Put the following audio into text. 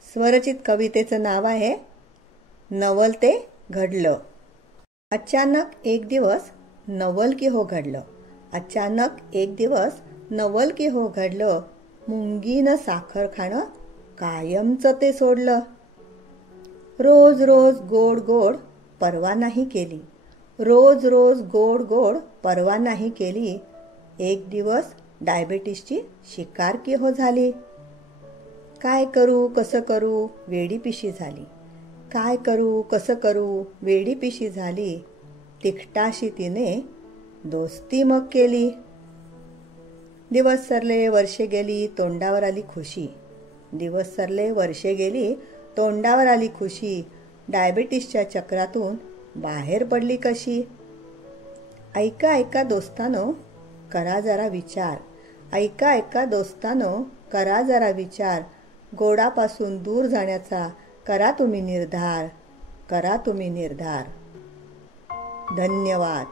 स्वरचित कवितेचं नाव आहे नवल ते घडलं. अचानक एक दिवस नवल की हो घडलं. अचानक एक दिवस नवल की हो घडलं. मुंगीनं साखर खाणं कायमचं ते सोडलं. रोज रोज गोड गोड परवा नाही केली. रोज रोज गोड गोड परवा नाही केली. एक दिवस डायबेटिसची शिकार की हो झाली. काय करू कसं करू वेडी पिशी झाली. काय करू कसं करू वेडी पिशी झाली. तिखटाशी तिने दोस्ती मग केली. दिवस सरले वर्षे गेली तोंडावर आली खुशी. दिवस सरले वर्षे गेली तोंडावर आली खुशी. डायबेटिसच्या चक्रातून बाहेर पडली कशी. ऐका ऐका दोस्तानो करा जरा विचार. ऐका ऐका दोस्तानो करा जरा विचार. गोडापासून दूर जाण्याचा करा तुम्ही निर्धार. करा तुम्ही निर्धार. धन्यवाद.